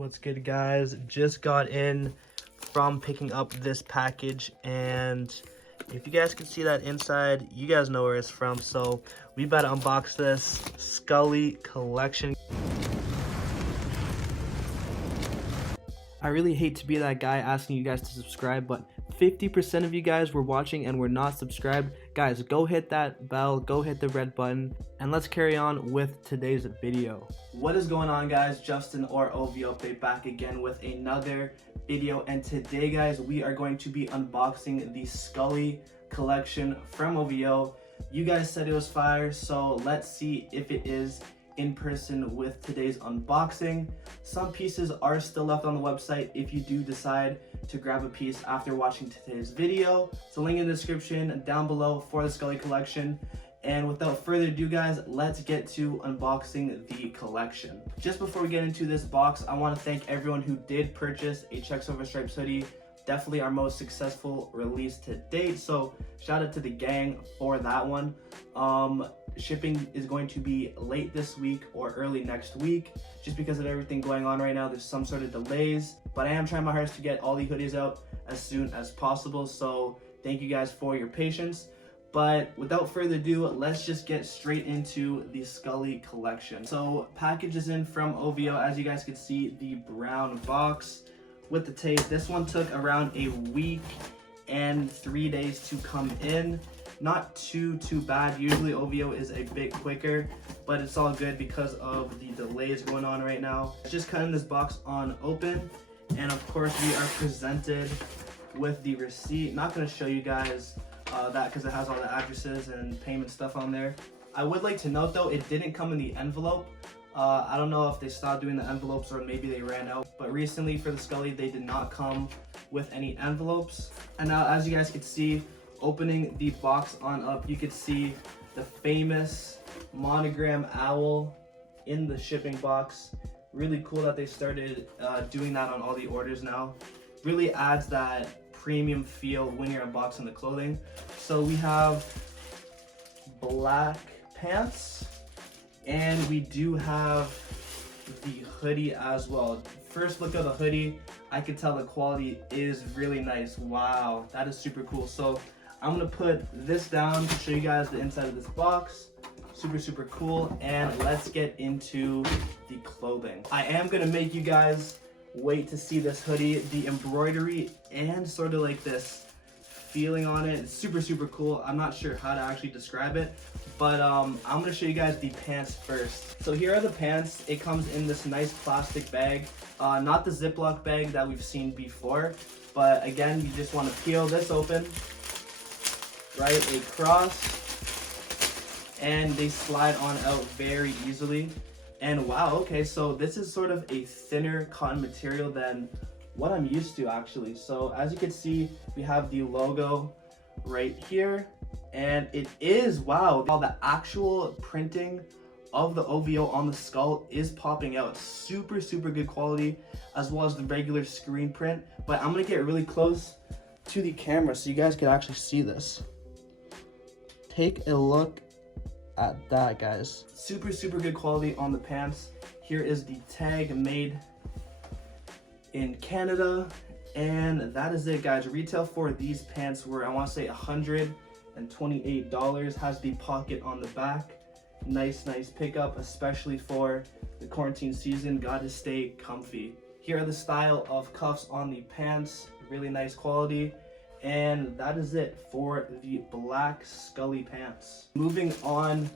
What's good, guys? Just got in from picking up this package, and if you guys can see that inside, you guys know where it's from. So we about to unbox this Scully collection. I really hate to be that guy asking you guys to subscribe, but 50% of you guys were watching and were not subscribed. Guys, go hit that bell, go hit the red button, and let's carry on with today's video. What is going on, guys? Justin or OVO Update back again with another video, and today, guys, we are going to be unboxing the Scully collection from OVO. You guys said it was fire, so let's see if it is in person with today's unboxing. Some pieces are still left on the website if you do decide to grab a piece after watching today's video. So link in the description down below for the Scully collection. And without further ado, guys, let's get to unboxing the collection. Just before we get into this box, I want to thank everyone who did purchase a Checks Over Stripes hoodie. Definitely our most successful release to date, so shout out to the gang for that one. Shipping is going to be late this week or early next week, just because of everything going on right now. There's some sort of delays, but I am trying my hardest to get all the hoodies out as soon as possible, so thank you guys for your patience. But without further ado, let's just get straight into the Scully collection. So package is in from OVO. As you guys can see, the brown box with the tape. This one took around a week and 3 days to come in. Not too bad. Usually OVO is a bit quicker, but it's all good because of the delays going on right now. Just cutting this box on open, and of course we are presented with the receipt. Not going to show you guys that because it has all the addresses and payment stuff on there. I would like to note though, it didn't come in the envelope. I don't know if they stopped doing the envelopes or maybe they ran out, but recently for the Scully they did not come with any envelopes. And now, as you guys can see, opening the box on up, you could see the famous monogram owl in the shipping box. Really cool that they started doing that on all the orders now. Really adds that premium feel when you're unboxing the clothing. So we have black pants, and we do have the hoodie as well. First look at the hoodie, I can tell the quality is really nice. Wow, that is super cool. So I'm gonna put this down to show you guys the inside of this box. Super cool, and let's get into the clothing. I am gonna make you guys wait to see this hoodie. The embroidery and sort of like this feeling on it, it's super cool. I'm not sure how to actually describe it, but I'm gonna show you guys the pants first. So here are the pants. It comes in this nice plastic bag, not the Ziploc bag that we've seen before, but again, you just want to peel this open right across, and they slide on out very easily. And wow, okay, so this is sort of a thinner cotton material than what I'm used to actually. So as you can see, we have the logo right here, and it is, wow, the actual printing of the OVO on the skull is popping out. Super good quality, as well as the regular screen print. But I'm gonna get really close to the camera so you guys can actually see this. Take a look at that, guys. Super good quality on the pants. Here is the tag, made in Canada, and that is it, guys. Retail for these pants were, I want to say, $128. Has the pocket on the back. Nice pickup, especially for the quarantine season. Gotta stay comfy. Here are the style of cuffs on the pants. Really nice quality. And that is it for the black Scully pants. Moving on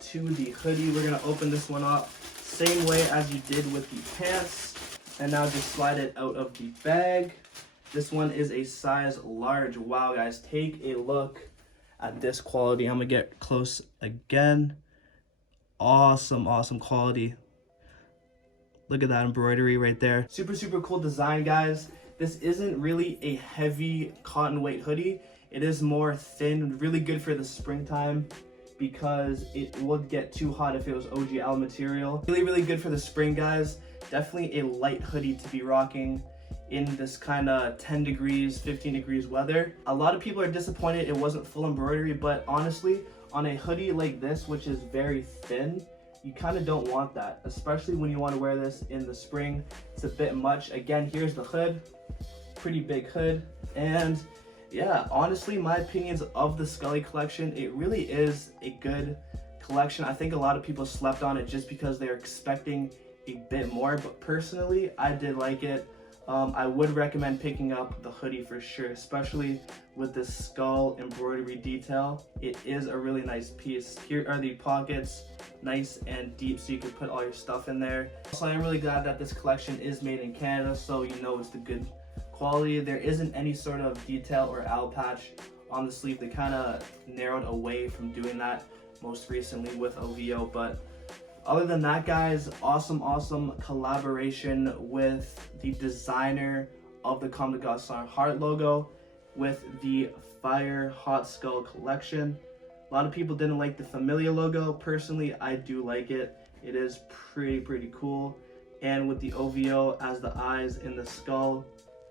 to the hoodie, we're gonna open this one up same way as you did with the pants, and now just slide it out of the bag. This one is a size large. Wow, guys, take a look at this quality. I'm gonna get close again. Awesome quality. Look at that embroidery right there. Super cool design, guys. This isn't really a heavy cotton weight hoodie. It is more thin, really good for the springtime because it would get too hot if it was OGL material. Really good for the spring, guys. Definitely a light hoodie to be rocking in this kind of 10 degrees, 15 degrees weather. A lot of people are disappointed it wasn't full embroidery, but honestly, on a hoodie like this, which is very thin, you kind of don't want that, especially when you want to wear this in the spring. It's a bit much. Again, here's the hood, pretty big hood. And yeah, honestly, my opinions of the Scully collection, it really is a good collection. I think a lot of people slept on it just because they're expecting a bit more, but personally, I did like it. I would recommend picking up the hoodie for sure, especially with this skull embroidery detail. It is a really nice piece. Here are the pockets, nice and deep, so you can put all your stuff in there. Also, I'm really glad that this collection is made in Canada, so you know it's the good quality. There isn't any sort of detail or owl patch on the sleeve. They kind of narrowed away from doing that most recently with OVO, but other than that, guys, awesome collaboration with the designer of the Comme des Garçons heart logo with the Fire Hot Skull collection. A lot of people didn't like the Familia logo. Personally, I do like it. It is pretty cool. And with the OVO as the eyes in the skull.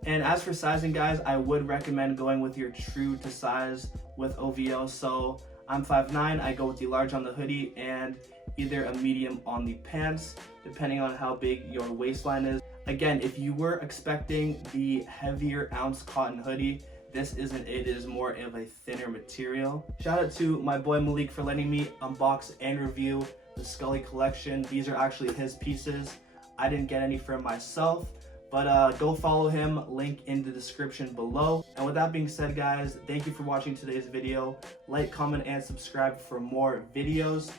And as for sizing, guys, I would recommend going with your true to size with OVO. So I'm 5'9", I go with the large on the hoodie and either a medium on the pants, depending on how big your waistline is. Again, if you were expecting the heavier ounce cotton hoodie, this isn't it. It is more of a thinner material. Shout out to my boy Malik for letting me unbox and review the Scully collection. These are actually his pieces. I didn't get any for myself, but go follow him, link in the description below. And with that being said, guys, thank you for watching today's video. Like, comment, and subscribe for more videos.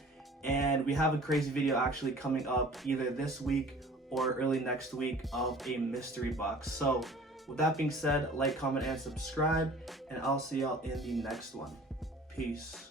And we have a crazy video actually coming up either this week or early next week of a mystery box. So with that being said, like, comment, and subscribe, and I'll see y'all in the next one. Peace.